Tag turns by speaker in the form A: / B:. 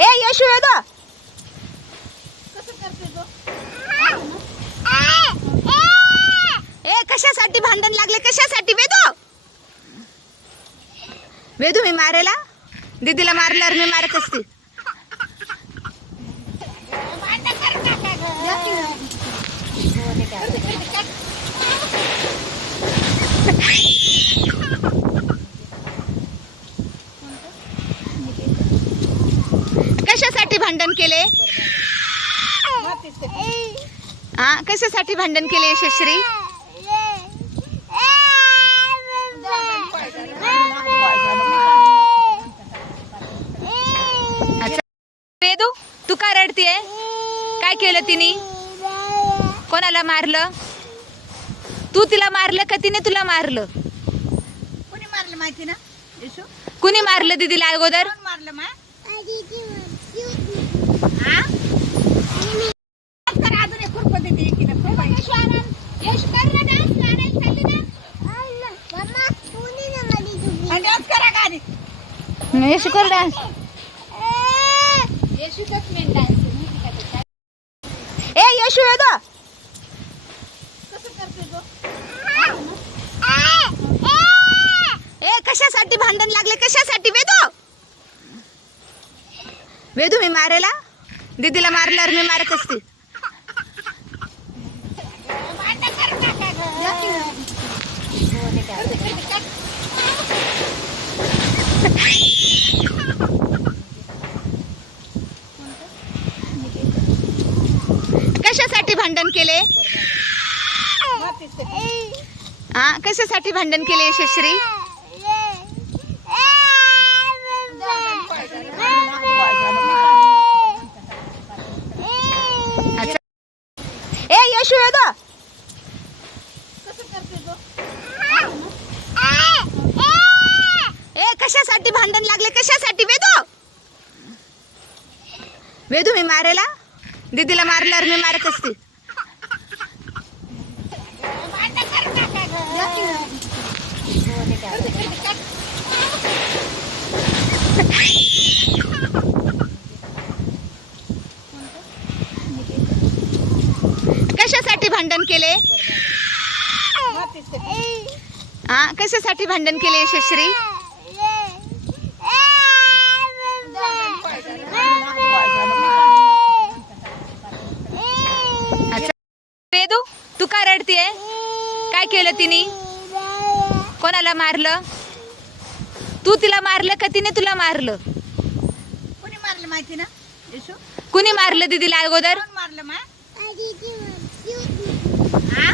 A: ए यशू वेदा ए कशासाठी भांडण लागले? कशासाठी? वेदू. वेदू मी मारेला? दीदीला मारल्यावर मी मारत असते. कशासाठी भांडण केले? हा कशासाठी भांडण केले यशस्वी अच्छा. वेदू तू का रडतीये? काय केलं तिने? कोणाला मारलं? तू तिला मारलं का तिने तुला मारलं?
B: कोणी मारलं माहिती ना? येशू?
A: कुणी मारलं दीदीला अगोदर?
B: कोण मारलं मा? डान्स
A: ए येशू वेदा ए कशासाठी भांडण लागले? कशासाठी? वेदू? वेदू मी मारेला? दीदीला मारल्यावर मी मारत असते. कशासाठी भांडण केले? हा कशासाठी भांडण केले यशस्वी ए यशू वेदा ए कशासाठी भांडण लागले? कशासाठी? वेदू. वेदू मी मारेला? दीदीला मारल्यावर मी मारत असते. कशासाठी भांडण केले? हा कशासाठी भांडण केले यशस्वी अच्छा. वेदू तू का रडतीये? काय केलं तिने? कोणाला मारलं? तू तिला मारलं का तिने तुला मारलं?
B: कोणी मारलं माहिती ना? येशू?
A: कुणी मारलं दीदीला अगोदर?
B: मारलं मा?
A: हा